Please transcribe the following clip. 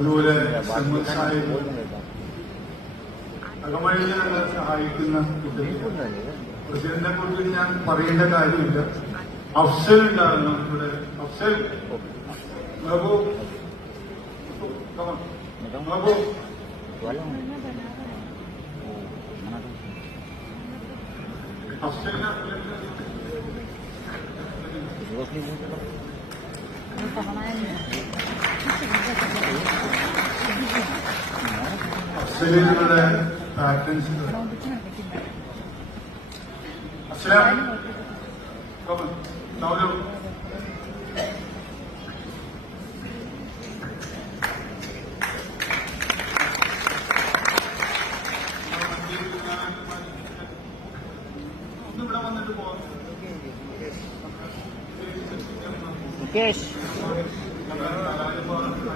അതുപോലെ സെമ്മസായി അകമഴിയിൽ ഞങ്ങളെ സഹായിക്കുന്ന പ്രസിഡന്റിനെ കുറിച്ച് ഞാൻ പറയേണ്ട കാര്യമില്ല. അഫ്സൽ ഉണ്ടായിരുന്നു ഇവിടെ. അഫ്സൽ. ബാബു. ബാബു. അഫ്സലിനെ അഫ്സലിനുള്ള പാറ്റേൺസ് അസ്സലാം നൗലു ഒന്ന്